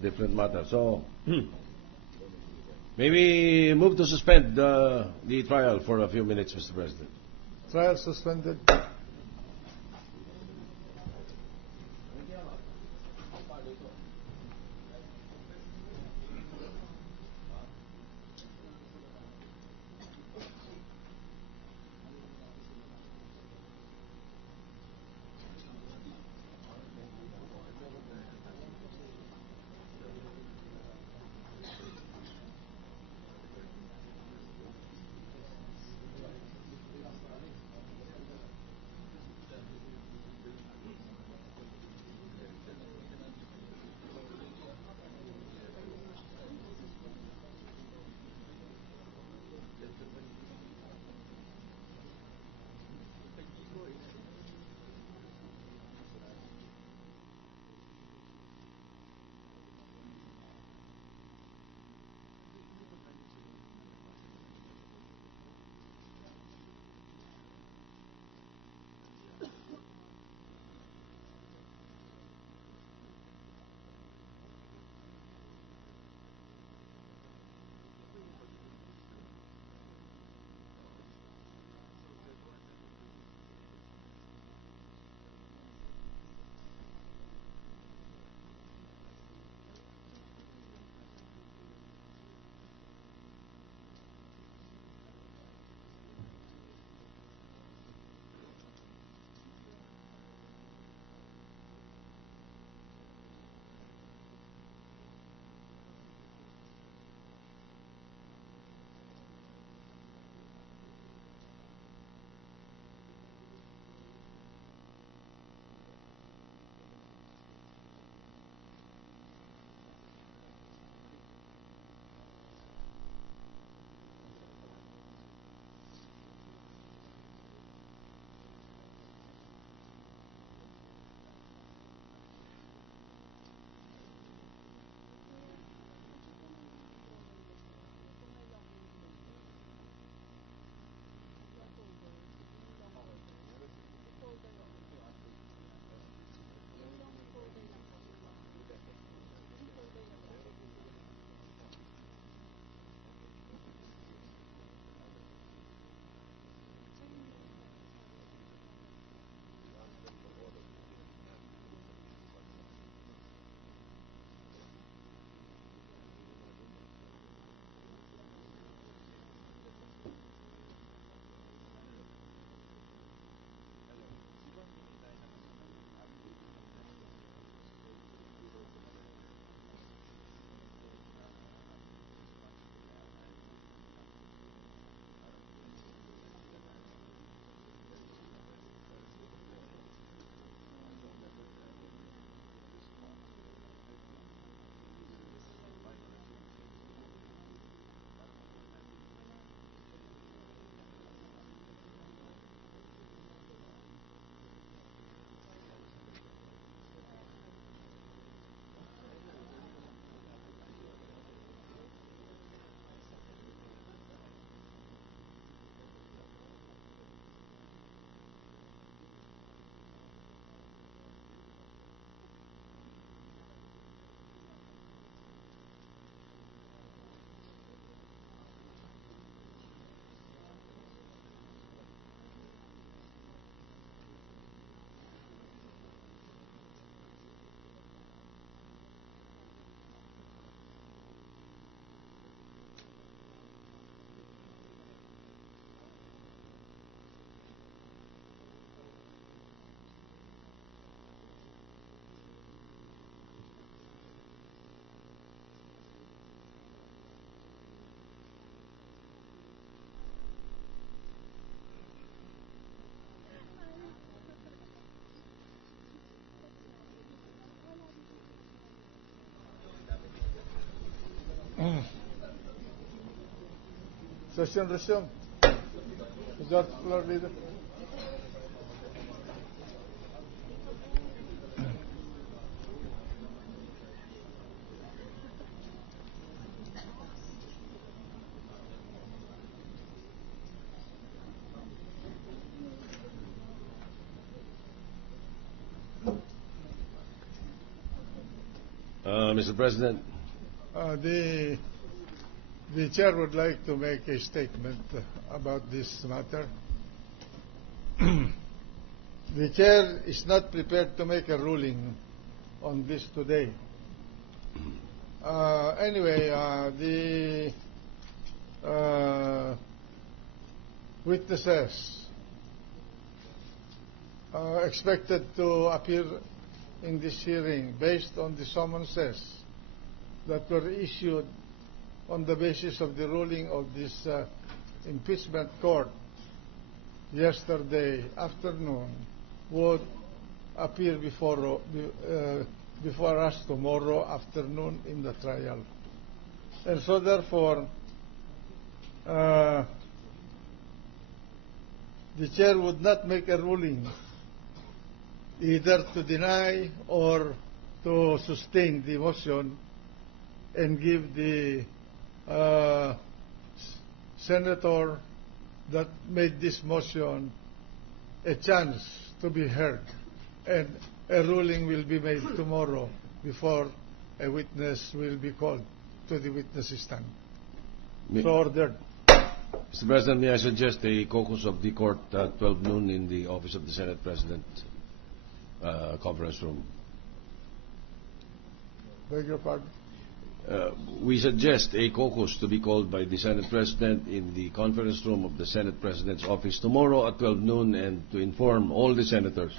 Different matter. So, may we move to suspend the trial for a few minutes, Mr. President? Trial suspended. Session resumed. Majority Floor Leader. Mr. President, the chair would like to make a statement about this matter. The chair is not prepared to make a ruling on this today. Anyway, the witnesses expected to appear in this hearing based on the summonses that were issued on the basis of the ruling of this impeachment court yesterday afternoon would appear before us tomorrow afternoon in the trial. And so therefore, the chair would not make a ruling either to deny or to sustain the motion and give the senator that made this motion a chance to be heard, and a ruling will be made tomorrow before a witness will be called to the witness stand. So ordered. Mr. President, may I suggest a caucus of the court at 12 noon in the office of the Senate President conference room? Beg your pardon? We suggest a caucus to be called by the Senate President in the conference room of the Senate President's office tomorrow at 12 noon and to inform all the senators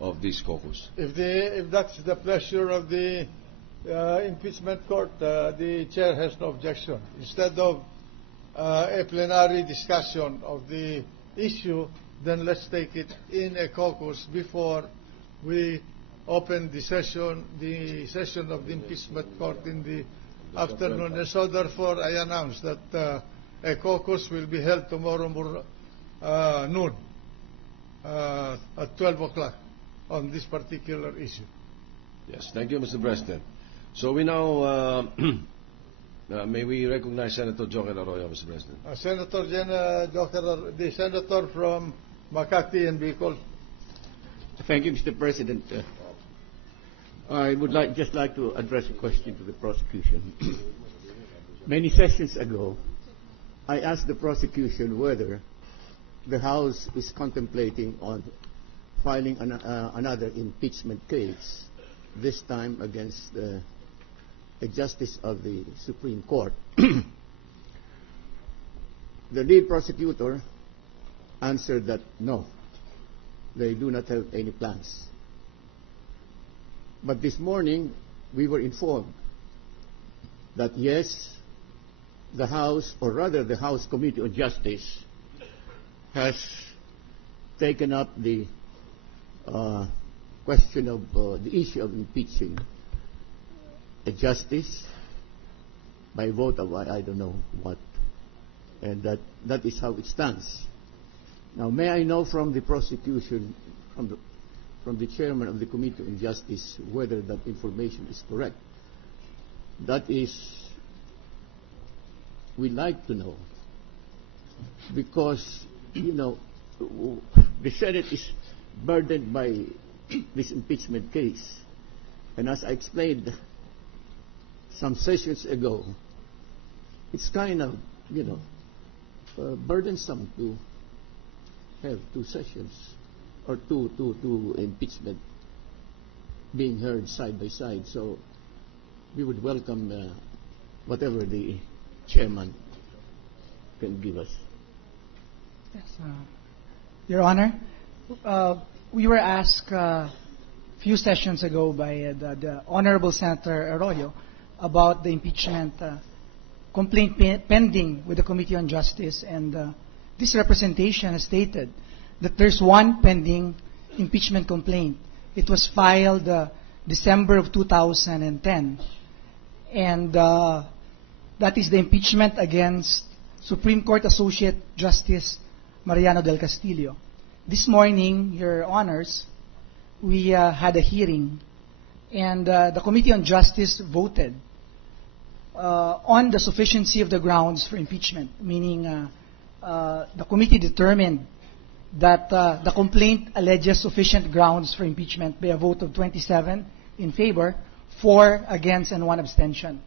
of this caucus. If that's the pleasure of the impeachment court, the chair has no objection. Instead of a plenary discussion of the issue, then let's take it in a caucus before we open the session of the impeachment court in the afternoon. And so therefore I announce that a caucus will be held tomorrow noon at 12 o'clock on this particular issue. Yes, thank you, Mr. President. So we now, may we recognize Senator Joker Arroyo, Mr. President. Senator Joker, the senator from Makati and Bicol. Thank you, Mr. President. I would just like to address a question to the prosecution. Many sessions ago, I asked the prosecution whether the House is contemplating on filing another impeachment case, this time against a justice of the Supreme Court. The lead prosecutor answered that no, they do not have any plans. But this morning, we were informed that yes, the House, or rather the House Committee on Justice, has taken up the question of the issue of impeaching a justice by vote of I don't know what, and that is how it stands. Now, may I know from the prosecution, from the chairman of the Committee on Justice, whether that information is correct? That is, we'd like to know, because, you know, the Senate is burdened by this impeachment case. And as I explained some sessions ago, it's kind of, you know, burdensome to have two sessions or two impeachment being heard side by side. So we would welcome whatever the chairman can give us. Yes, Your Honor, we were asked a few sessions ago by the Honorable Senator Arroyo about the impeachment complaint pending with the Committee on Justice, and this representation has stated that there's one pending impeachment complaint. It was filed December of 2010, and that is the impeachment against Supreme Court Associate Justice Mariano del Castillo. This morning, Your Honors, we had a hearing, and the Committee on Justice voted on the sufficiency of the grounds for impeachment, meaning the committee determined that the complaint alleges sufficient grounds for impeachment by a vote of 27 in favor, 4 against, and 1 abstention.